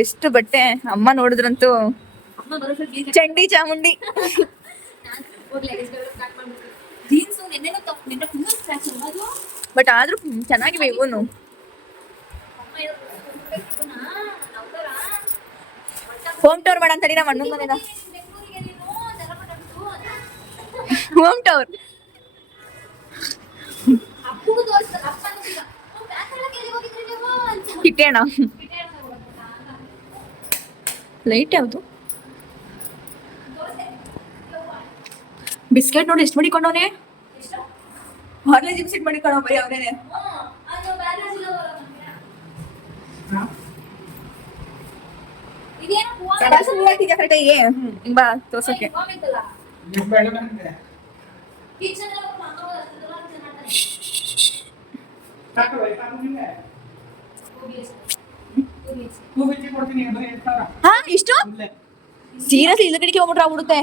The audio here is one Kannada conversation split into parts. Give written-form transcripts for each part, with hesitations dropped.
ಎಷ್ಟು ಬಟ್ಟೆ ಅಮ್ಮ ನೋಡಿದ್ರಂತೂ ಚಂಡಿ ಚಾಮುಂಡಿ. ಬಟ್ ಆದ್ರೂ ಚೆನ್ನಾಗಿವೆ ಇವನು. ಹೋಮ್ ಟೂರ್ ಮಾಡ ಅಂತಡಿ ನಮ್ಮ ಅಣ್ಣನ ಮನೆನ. ಹೋಮ್ ಟೂರ್ ಕಿಟ್ಟೇಣ. ಲೈಟ್ ಯಾವುದು? ಬಿಸ್ಕೆಟ್ ನೋಡಿ ಎಷ್ಟು ಮಾಡಿಕೊಂಡವನೇ. ಹಾರ್ಲೇಜ್ ಬಿಸ್ಕೆಟ್ ಮಾಡಿಕೊಂಡವ ಬರೀ ಅವನೇನೆ. ಬಾ ತೋರ್ಸೋಕೆ. ಹಾ ಇಷ್ಟು ಸೀರಿಯಸ್ಲಿ ಇಲ್ಲ ಕಡೆಗೆ ಹೋಗ್ಬಿಟ್ರೆ ಆಗ್ಬಿಡುತ್ತೆ.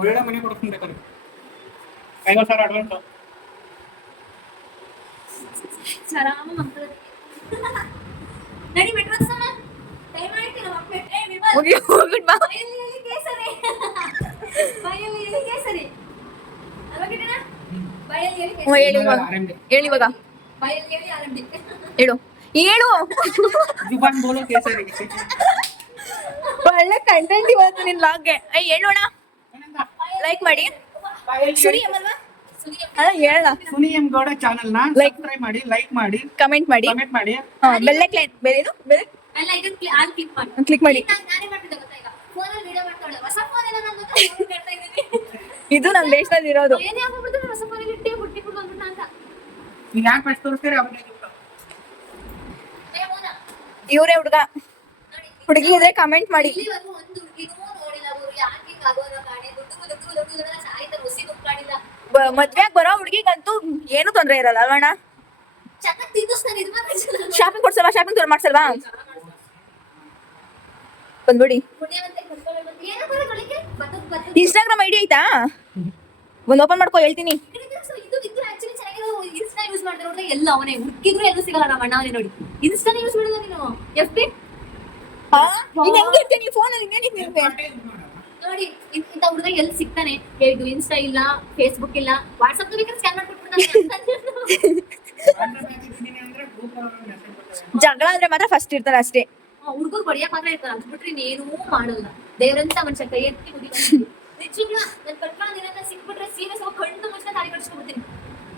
ಒಳ್ಳೆ ಮನೆ ಕೊಡ್ತೀನಿ ಬೇಕಾದ್ರೆ 50,000 ಅಡ್ವಾನ್ಸ್. ಹೇಳಿ ಇವಾಗ ಹೇಳು ಹೇಳು. ಒಳ್ಳೆ ಕಂಟೆಂಟ್ ಇವತ್ತು ನಿನ್ ಲಾಗ್ಗೆ. ಹೇಳೋಣ, ಲೈಕ್ ಮಾಡಿ. ಹೇಳ ಸುನಿ ಎಂ ಗೌಡ ಚಾನೆಲ್ ನ ಸಬ್ಸ್ಕ್ರೈಬ್ ಮಾಡಿ, ಲೈಕ್ ಮಾಡಿ, ಕಮೆಂಟ್ ಮಾಡಿ, ಬೆಲ್ ಐಕಾನ್ ಬೇರೇನು ಬೆಲ್ ಕ್ಲಿಕ್ ಮಾಡಿ. ಇದು ನಮ್ಮ ದೇಶದಲ್ಲಿ ಇರೋದು. ಇವ್ರೇ ಹುಡುಗ ಹುಡುಗಿ ಇದ್ರೆ ಕಮೆಂಟ್ ಮಾಡಿ. ಮದ್ವೆಗ್ ಬರೋ ಹುಡುಗಿಗಂತೂ ಏನು ತೊಂದ್ರೆ ಇರಲ್ಲ ಅಲ್ವಣ್ಣ? ಶಾಪಿಂಗ್ ಕೊಡ್ಸಲ್ವಾ? ಶಾಪಿಂಗ್ ಮಾಡ್ಸಲ್ವಾ? ಬಂದ್ಬಿಡಿ. ಇನ್ಸ್ಟಾಗ್ರಾಮ್ ಐಡಿ ಐತಾ? ಒಂದ್ ಓಪನ್ ಮಾಡ್ಕೊ, ಹೇಳ್ತೀನಿ. ಎಲ್ಲ ಅವನೇ ಹುಡುಕಿದ್ರು ಎಲ್ಲೂ ಸಿಗಲ್ಲ. ನಮ್ಮ ಅಣ್ಣ ಅವನೇ ನೋಡಿ ಇನ್ಸ್ಟಾನೇ ಯೂಸ್ ಮಾಡಿದ ನೀನು. ಎಫ್ ಬಿ ನೋಡಿ ಇಂತ ಹುಡುಗ ಎಲ್ಲಿ ಸಿಗ್ತಾನೆ? ಇದು ಇನ್ಸ್ಟಾ ಇಲ್ಲ, ಫೇಸ್ಬುಕ್ ಇಲ್ಲ, ವಾಟ್ಸ್ಆಪ್ ಬೇಕಾದ್ರೆ ಸ್ಕ್ಯಾನ್ ಮಾಡ್ಕೊಟ್ಬಿಡ್ತಾನೆ. ಜಗಳ ಅಂದ್ರೆ ಮಾತ್ರ ಫಸ್ಟ್ ಇರ್ತಾರೆ ಅಷ್ಟೇ. ಹುಡುಗರು ಬಡಿಯಕ್ ಮಾತ್ರ ಇರ್ತಾರೆ, ಅನ್ಸ್ಬಿಟ್ರಿ ಏನೂ ಮಾಡಲ್ಲ. ದೇವರಂತ ಮನುಷ್ಯ ಕೈ ಎತ್ತಿ ನಿಜ ನನ್ ಕಟ್ಕೊಳ್ಳೋದಿನ ಸಿಕ್ಬಿಟ್ರೆ ಸೀರಿಯಸ್ ಆಗಿ ಕಣ್ಣು ಮುಚ್ಚ ತಾಳಿ ಕಟ್ಸ್ಕೊಬಿಡ್ತೀನಿ.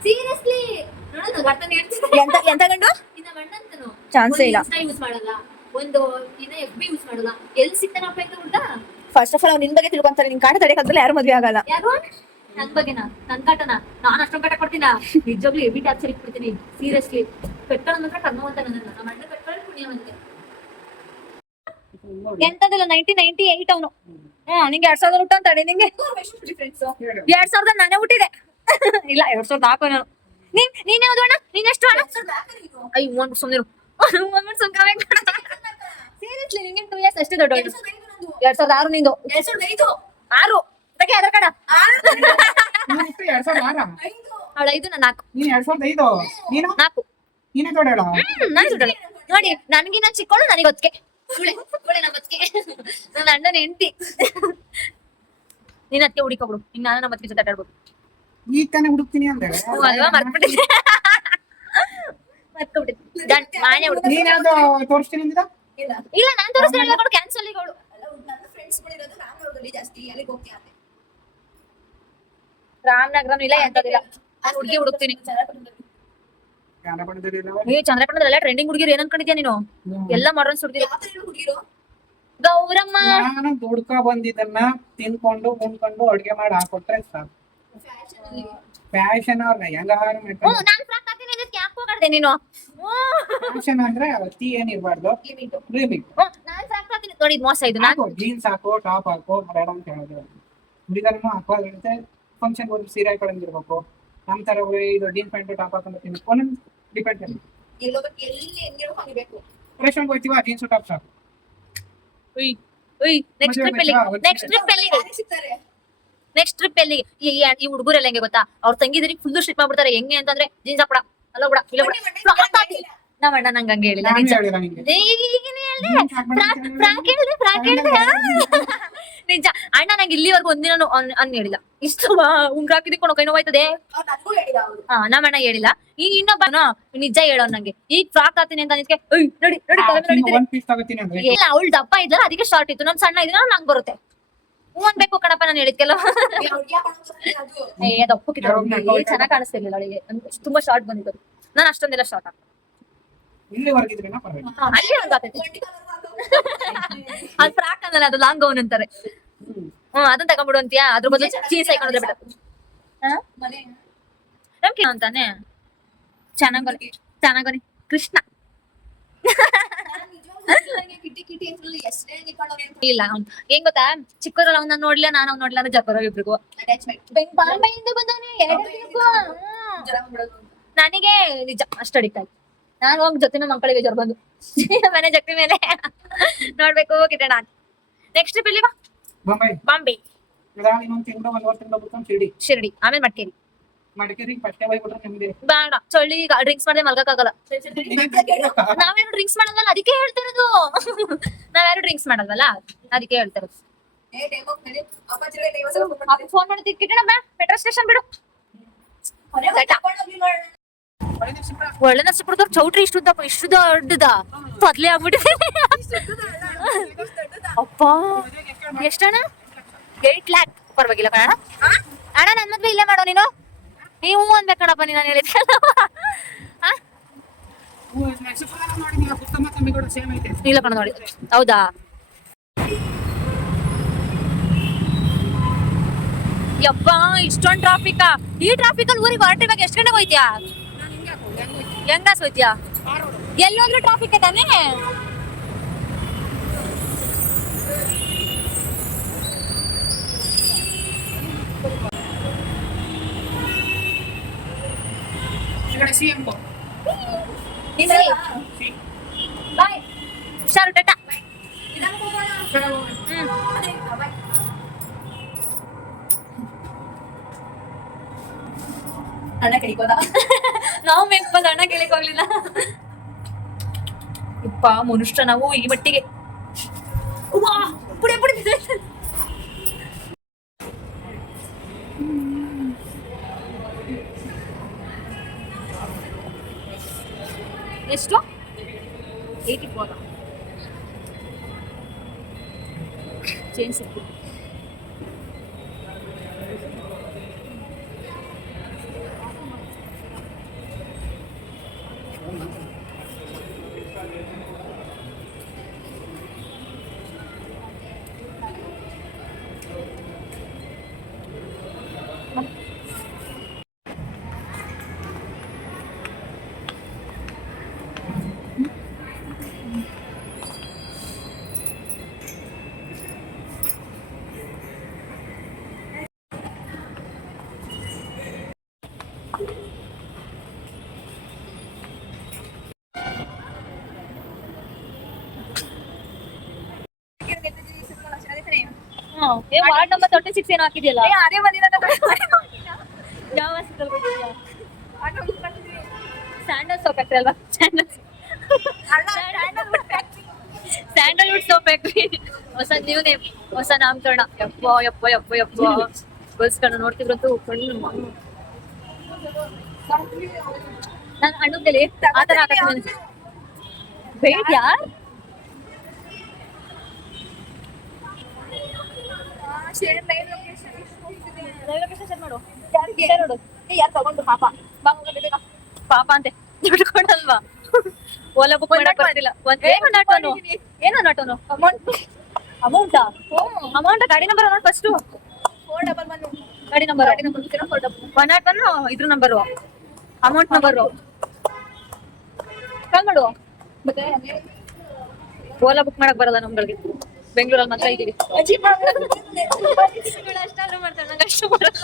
ಸೀರಿಯಸ್ಲಿ ನೋಡೋದು ಅರ್ಥನೇ ಎಂತ ಗಂಡು ಇನ್ನ ಮಣ್ಣಂತನು ಚಾನ್ಸೇ ಇಲ್ಲ. ಯೂಸ್ ಮಾಡಲ್ಲ, ಒಂದು ಇನ್ನ ಎಫ್ ಬಿ ಯೂಸ್ ಮಾಡಲ್ಲ. ಎಲ್ಲಿ ಸಿಗ್ತಾನಪ್ಪ ಅಂತ ಹುಡುಗ? ಫಸ್ಟ್ ಆಫ್ ಆಲ್ ಅವ್ನು ನಿನ್ ಬಗ್ಗೆ ತಿಳ್ಕೊಂತಾರೆ. ನಿನ್ ಕಾಟ ತಡೆಯಕ್ಕಾಗಲ್ಲ, ಯಾರು ಮದ್ವೆ ಆಗಲ್ಲ. ಯಾರು ನನ್ ಬಗ್ಗೆನಾ? ನನ್ ಕಾಟನ ನಾನ್ ಅಷ್ಟೊಂದು ಕಾಟ ಕೊಡ್ತೀನ? ನಿಜವಾಗ್ಲೂ ಎವಿ ಟಾರ್ಚರ್ ಇಟ್ಬಿಡ್ತೀನಿ. ಸೀರಿಯಸ್ಲಿ ಕಟ್ಕೊಳ್ಳೋ ಮಾತ್ರ ಕರ್ಮವಂತ ನನ್ನ. ನಮ್ಮ ಅಣ್ಣ ಕಟ್ಕೊಳ್ಳಿ ಪುಣ್ಯವಂತೆ. ಎಂತದಿಲ್ಲ 1998 ಅವನು. ನಿಂಗೆ 2000 ಹುಟ್ಟ ಅಂತ ತಡೆ. ನಿಂಗೆ 2000 ನಾನೇ ಹುಟ್ಟಿದೆ. ಇಲ್ಲ 2004 ನಾನು. ನೀನ್ ಯಾವ್ದು ಅಣ್ಣ? ನೀನ್ ಎಷ್ಟು ಅಣ್ಣ? ಅಯ್ಯ ಒಂದ್ ಸುಮ್ನಿರು. ಸೀರಿಯಸ್ಲಿ ನಿಂಗೆ 2 years ಅಷ್ಟೇ ದೊಡ್ಡ. 2006 ನಿಂದು. 6 ತಗೆ ಆಧಾರ್ ಕಾರ್ಡ. ಅವಳು 5 ನಾನು 4. ನೋಡಿ ನನ್ಗಿನ್ನ ಚಿಕ್ಕೋಳು, ನನಗೆ ಹೊತ್ತಿಗೆ ನನ್ನ ಅಣ್ಣನ ಹೆಂಡತಿ. ನೀನ್ ಅದಕ್ಕೆ ಹುಡುಕೊಬಿಡು. ಈಗ ನಾನು ನಮ್ಮ ಜೊತೆ ಆಟಾಡ್ಬೋದು. ಈಗ ತಾನೇ ಹುಡುಕ್ತೀನಿ ಅಂದ್ರೆ ಅಲ್ವಾ? ಮರ್ತ್ಬಿಟ್ಟಿದ್ದೆ. ನಾನೇ ಹುಡುಕ್ತೀನಿ. ಇಲ್ಲ ನಾನ್ ತೋರಿಸ್ತೀನಿ. ಕ್ಯಾನ್ಸಲ್ ಈಗ ಅವಳು ರಾಮನಗರನು ಇಲ್ಲ, ಎಂತದಿಲ್ಲ. ನಾನು ಹುಡುಗಿ ಹುಡುಕ್ತೀನಿ. ಚಂದ್ರಪಟ್ಟಣದಲ್ಲ ಟ್ರೆಂಡಿಂಗ್ ಹುಡುಗಿರು ಏನ್ ಅನ್ಕೊಂಡಿದ್ಯಾ ನೀನು? ಎಲ್ಲ ಮಾಡ್ರನ್ಸ್ ಹುಡುಗಿರು. ಗೌರಮ್ಮ ನಾನು ದುಡ್ಕ ಬಂದಿದ್ದನ್ನ ತಿನ್ಕೊಂಡು ಉಣ್ಕೊಂಡು ಅಡ್ಗೆ ಮಾಡಿ ಹಾಕೊಟ್ರೆ ಸಾಕು. ಫ್ಯಾಷನ್ ಅವ್ರನ್ನ ಎಲ್ಲಾರು ನಾನ್ ಫ್ರಾಕ್ ಹಾಕ್ತೀನಿ ಅಂದ್ರೆ ಕ್ಯಾಪ್ ಹೋಗಾಡ್ದೆ ನೀನು. ಫ್ಯಾಷನ್ ಅಂದ್ರೆ ಅತಿ ಏನಿರ್ಬಾರ್ದು, ಲಿಮಿಟ್. ನಾನ್ ಫ್ರಾಕ್ ಹಾಕ್ತೀನಿ ನೋಡಿ, ಮೋಸ ಇದು. ನಾನು ಜೀನ್ಸ್ ಹಾಕೋ, ಟಾಪ್ ಹಾಕೋ, ಬೇಡ ಅಂತ ಹೇಳಿದ್ರು. ಹುಡುಗರನ್ನು ಹಾಕೋದ್ರಿಂದ ಫಂಕ್ಷನ್ ಒಂದು ಸೀರೆ ಹಾಕೊಂಡಿರ್ಬೇಕು. ನಮ್ ತರ ಇದು ಜೀನ್ಸ್ ಪ್ಯಾಂಟ್ ಟಾಪ್ ಹಾಕೊಂಡು ಒಂದೊಂದು ಡಿಪೆಂಡ್. ರೆಸ್ಟೋರೆಂಟ್ ಹೋಗ್ತೀವ, ಜೀನ್ಸ್ ಟಾಪ್ ಸಾಕು. ನೆಕ್ಸ್ಟ್ ಟ್ರಿಪ್ ಎಲ್ಲಿ? ಈ ಹುಡುಗರೆಲ್ಲ ಹೆಂಗೆ ಗೊತ್ತಾ? ಅವ್ರ ತಂಗಿದ್ರಿಗೆ ಫುಲ್ ಸ್ಟ್ರಿಕ್ ಮಾಡ್ಬಿಡ್ತಾರೆ. ಹೆಂಗೆ ಅಂತಂದ್ರೆ ಜೀನ್ಸ್ ಹಾಕ್ಬಿಡ, ಅಲ್ಲ ಬಿಡ, ಇಲ್ಲ ಬಿಡ, ನಮ್ಮ ಅಣ್ಣ ನಂಗೆ ಹಂಗೆ ಹೇಳಿಲ್ಲ ನಾನು ನಿಜ. ಹೇಳಿಲ್ಲ ನಿಂಗೆ. ಈಗಿನೇ ಹೇಳ್ದೆ. ಫ್ರಾಕ್ ಹೇಳ್ದೆ. ನಿಜ ಅಣ್ಣ ನಂಗೆ ಇಲ್ಲಿವರೆಗೂ ಒಂದಿನ ಅನ್ ಹೇಳಿಲ್ಲ. ಇಷ್ಟು ಉಂಗ್ರ ಹಾಕಿದ್ಕೊಂಡು ಕೈ ನೋವಾಯ್ತದೆ. ನಮ್ಮ ಅಣ್ಣ ಹೇಳಿಲ್ಲ. ಈಗ ಇನ್ನೊಬ್ಬ ನಿಜ ಹೇಳೋ ನಂಗೆ ಈಗ ಫ್ರಾಕ್ ಹಾಕ್ತೀನಿ ಅಂತ ನಿಜಕ್ಕೆ ನೋಡಿ ನೋಡಿ ತಲೆ ಮೇಲೆ ಹೊಡಿತಿದೆ. ಒಂದ್ ಪೀಸ್ ತಗೋತೀನಿ ಅಂದ್ರೆ ಇಲ್ಲ ಅವಳು ದಪ್ಪ ಇದ್ದಲ್ಲ ಅದಕ್ಕೆ ಶಾರ್ಟ್ ಇತ್ತು. ನಮ್ ಸಣ್ಣ ಇದ್ರೆ ನಂಗೆ ಬರುತ್ತೆ. ಹೂ ಅನ್ಬೇಕು ಕಣಪ್ಪ ನಾನು ಹೇಳಿದ್ಕೆಲ್ಲ. ದಪ್ಪ ಚೆನ್ನಾಗಿ ಕಾಣಿಸ್ತಿರ್ಲಿಲ್ಲ ಅವಳಿಗೆ. ತುಂಬಾ ಶಾರ್ಟ್ ಬಂದಿದ್ದು. ನಾನು ಅಷ್ಟೊಂದೆಲ್ಲ ಶಾರ್ಟ್ ಹಾಕ ಇಲ್ಲಿವರೆಗಿದ್ರೇನ ಪರವಾಗಿಲ್ಲ. ಅಲ್ಲಿ ಒಂದು ಆಗ್ತೈತೆ. ಅದು ಫ್ರಾಕ್ ಅನ್ನಲ್ಲ ಅದು ಲಾಂಗ್ ಗೌನ್ ಅಂತಾರೆ. ಅದನ್ನ ತಗೊಂಡ್ಬಿಡು ಅಂತೀಯಾ? ಅದ್ರ ಬದಲು ಚೀಸ್ ಹಾಕೊಂಡ್ರೆ ಬಿಡ. ನಮ್ಗೆ ಅಂತಾನೆ ಚೆನ್ನಾಗನಿ ಕೃಷ್ಣ ಇಲ್ಲ ಅವ್ನು ಏನ್ ಗೊತ್ತಾ ಚಿಕ್ಕವ್ರಲ್ಲ ಅವ್ನ ನೋಡ್ಲಿಲ್ಲ ನಾನು ಅವ್ನು ನೋಡ್ಲಿಲ್ಲ ಅಂದ್ರೆ ಜರ್ಬರೋ ಇಬ್ರಿಗೂ ಬಾಂಬೆಯಿಂದ ಬಂದವನೇ ನನಗೆ ನಿಜ ಅಷ್ಟು ಅಡಿಕ್ಟ್ ಆಯ್ತು. ನಾನು ಹೋಗಿ ಜೊತೆ ಮಕ್ಕಳಿಗೆ ಜ್ವರ ಬಂದು ಮನೆ ಜೊತೆ ಮೇಲೆ ನೋಡ್ಬೇಕು ಕಿಟಣ. ನೆಕ್ಸ್ಟ್ ಟ್ರಿಪ್ ಇಲ್ಲಿ ಬೊಂಬೈ ಬಾಂಬೆ ಇದಾಗಿ ಇನ್ನೊಂದ್ ತಿಂಗಳು 1 ವರ್ಷದಿಂದ ಬಿಟ್ಕೊಂಡು ಶಿರ್ಡಿ ಆಮೇಲೆ ಮಡಿಕೇರಿ. ಮಡಿಕೇರಿ ಫಸ್ಟ್ ಹೋಗ್ಬಿಟ್ರೆ ನಿಮ್ದೆ ಬೇಡ ಚಳಿ ಡ್ರಿಂಕ್ಸ್ ಮಾಡಿದ್ರೆ ಮಲ್ಗಕ್ಕಾಗಲ್ಲ. ನಾವೇನು ಡ್ರಿಂಕ್ಸ್ ಮಾಡಲ್ವಲ್ಲ ಅದಕ್ಕೆ ಹೇಳ್ತಿರೋದು. ನಾವ್ಯಾರು ಡ್ರಿಂಕ್ಸ್ ಮಾಡಲ್ವಲ್ಲ ಅದಕ್ಕೆ ಹೇಳ್ತಿರೋದು. ಫೋನ್ ಮಾಡಿ ಕಿಟಣ ಬಾ ಮೆಟ್ರೋ ಸ್ಟೇಷನ್ ಬಿಡು. ಒಳ್ಳೆ ನರ್ಸಿಪುರದವ್ರು ಚೌಟ್ರಿ ಇಷ್ಟು ದೊಡ್ಡದ ಮೊದ್ಲೇ ಆಗ್ಬಿಟ್ಟಿದೆ. ಅಪ್ಪ ಎಷ್ಟಣ್ಣ? 8 lakh. ಪರವಾಗಿಲ್ಲ ಕಣ ಅಣ್ಣ ನನ್ ಮದ್ವೆ ಇಲ್ಲೇ ಮಾಡೋ ನೀನು. ನೀವು ಅನ್ಬೇಕು ಕಣಪ್ಪ ನೀನು ನಾನು ಹೇಳಿದ್ದೆ. ಇಲ್ಲ ಕಣ ನೋಡಿ ಹೌದಾ? ಯಪ್ಪ ಇಷ್ಟೊಂದು ಟ್ರಾಫಿಕ್. ಈ ಟ್ರಾಫಿಕ್ ಅಲ್ಲಿ ಊರಿಗೆ ಹೊರಟ ಇವಾಗ ಎಷ್ಟು ಗಂಟೆಗೆ ಹೋಯ್ತಿಯಾ? ಹೆಂಗಾಸ್ ಹೋಯ್ತಿಯಾ? ಎಲ್ಲೋದ್ರೂ ಟ್ರಾಫಿಕ್ ತಾನೇ. ಬಾಯ್ ಹುಷಾರು ಟಾಟಾ. ಅಣ್ಣ ಕೈಕೋದ ನಾವು ಮೇಕ್ ಬಂದ ಅಣ್ಣ ಕೇಳಿಕ್ ಹೋಗ್ಲಿಲ್ಲ. ಇಪ್ಪ ಮನುಷ್ಯ ನಾವು ಈ ಮಟ್ಟಿಗೆ ಪುಡಿ ಪುಡಿ ಎಷ್ಟು 84 ಚೇಂಜ್ ಸಿಕ್ಕು. ವಾರ್ಡ್ ನಂಬರ್ 36 ಏನೋ ಹಾಕಿದ್ಯಲ್ಲ ಯಾವ ಸ್ಯಾಂಡಲ್ ಸೋಪ್ ಫ್ಯಾಕ್ಟ್ರಿ ಅಲ್ವಾ? ಸ್ಯಾಂಡಲ್ವುಡ್ ಸೋಪ್ ಫ್ಯಾಕ್ಟ್ರಿ ಹೊಸ ನ್ಯೂ ನೇಮ್ ಹೊಸ ನಾಮಕರಣ. ಯಪ್ಪ ಯಪ್ಪ ಯಪ್ಪ ಯಪ್ಪ ಬಸ್ಕಣ್ಣ ನೋಡ್ತಿದ್ರಂತೂ ಕಣ್ಣು ನಾನು ಹಣ್ಣುದಲ್ಲಿ ಆ ತರ ಹಾಕಿದ್ದೀನಿ. ವೇಟ್ ಯಾರ್ ಯಾರು ತಗೊಂಡು ಪಾಪ ಪಾಪ ಅಂತೆ ದುಡ್ಡು ಕೊಡಲ್ವಾ? ಓಲಾ ಬುಕ್ ಮಾಡಕ್ ಬರ್ತಿಲ್ಲ. ಏನೋ ನಾಟೋನು ಅಮೌಂಟಾ ಗಾಡಿ ನಂಬರ್ ಅಮೌಂಟ್ ಫಸ್ಟ್ 411 ಗಾಡಿ ನಂಬರ್ 101 ಇದ್ರ ನಂಬರ್ ಅಮೌಂಟ್ ನಂಬರ್ ಕಾಲ್ ಮಾಡು. ಓಲಾ ಬುಕ್ ಮಾಡಕ್ ಬರಲ್ಲ ನಮ್ಗಳಿಗೆ. ಬೆಂಗಳೂರಲ್ಲಿ ಮಾತ್ರ ಇದೀವಿ. ಅಷ್ಟಾದ್ರೂ ಮಾಡ್ತಾರೆ ನಂಗೆ ಅಷ್ಟು ಬರಲ್ಲ.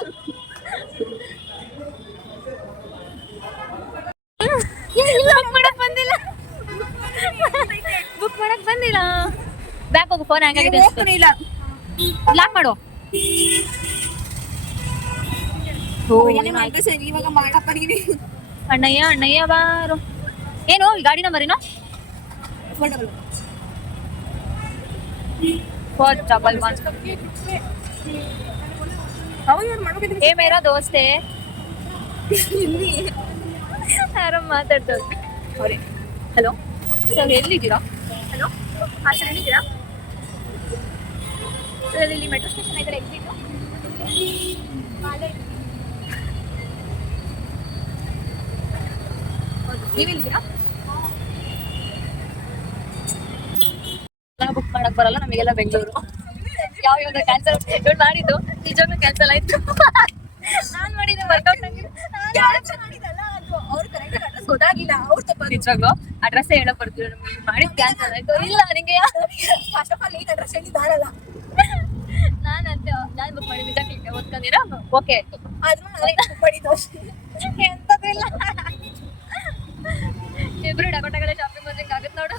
ಬುಕ್ ಮಾಡಕ್ ಬಂದಿಲ್ಲ. ಬ್ಯಾಕ್ ಹೋಗು ಫೋನ್ ಹ್ಯಾಂಗ್ ಆಗಿದೆ. ಲಾಕ್ ಮಾಡು. ಅಣ್ಣಯ್ಯ ಅಣ್ಣಯ್ಯ ಬಾರು ಏನು ಈ ಗಾಡಿ ನಂಬರ್ ಏನು ಫಾರ್ ಡಬಲ್ ಒನ್ ಏ ಮೇರಾ ದೋಸ್ತೆ ಯಾರೋ ಮಾತಾಡ್ತಾರೆ ಅವ್ರೆ ಹಲೋ ಸರ್ ಎಲ್ಲಿದ್ದೀರಾ ಹಲೋ ಹಾಂ ಸರ್ ಎಲ್ಲಿದ್ದೀರಾ ಸರ್ ಇಲ್ಲಿ ಮೆಟ್ರೋ ಸ್ಟೇಷನ್ ಐತಲ್ಲ ಎಕ್ಸಿಟ್ ನೀವೆಲ್ಲಿದ್ದೀರಾ ಬುಕ್ ಮಾಡಕ್ ಬರಲ್ಲ ನಮಗೆಲ್ಲ ಬೆಂಗಳೂರು ಯಾವ ಕ್ಯಾನ್ಸಲ್ ಇವಳು ಮಾಡಿದ್ದು ನಿಜವಾಗ್ಲೂ ಕ್ಯಾನ್ಸಲ್ ಆಯ್ತು ನಾನ್ ಮಾಡಿದ್ದು ವರ್ಕೌಟ್ ಗೊತ್ತಾಗಿಲ್ಲ ಅವ್ರ ತಪ್ಪ ನಿಜವಾಗ್ಲೂ ಅಡ್ರೆಸ್ ಹೇಳಕ್ ಬರ್ತೀವಿ ನಮ್ಗೆ ಮಾಡಿದ್ ಕ್ಯಾನ್ಸಲ್ ಆಯ್ತು ಇಲ್ಲ ನಿಂಗೆ ಫಸ್ಟ್ ಆಫ್ ಆಲ್ ಈ ಅಡ್ರೆಸ್ ಹೇಳಿ ಬಾರಲ್ಲ ನಾನು ಬುಕ್ ಮಾಡಿ ನಿಜ ಕ್ಲಿಕ್ ಓದ್ಕೊಂಡಿರಾ ಓಕೆ ಆಯ್ತು ಆದ್ರೂ ಮಾಡಿದ್ದು ಎಂತದಿಲ್ಲ ಇಬ್ರು ಡಕೋಟಗಡೆ ಶಾಪಿಂಗ್ ಹೋದಂಗೆ ಆಗುತ್ತೆ ನೋಡು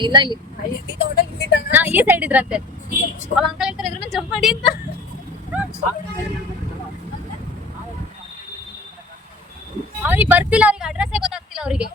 ಇಲ್ಲ ಇಲ್ಲಿ ಈ ಸೈಡ್ ಇದ್ರಂತೆ ಅವ ಅಂಕಲ್ ಹೇಳ್ತಾರೆ ಇದ್ರ ಮೇಲೆ ಜಂಪ್ ಮಾಡಿ ಅಂತ ಅವ್ರಿಗೆ ಬರ್ತಿಲ್ಲ ಅವ್ರಿಗೆ ಅಡ್ರೆಸ್ಸೇ ಗೊತ್ತಾಗ್ತಿಲ್ಲ ಅವರಿಗೆ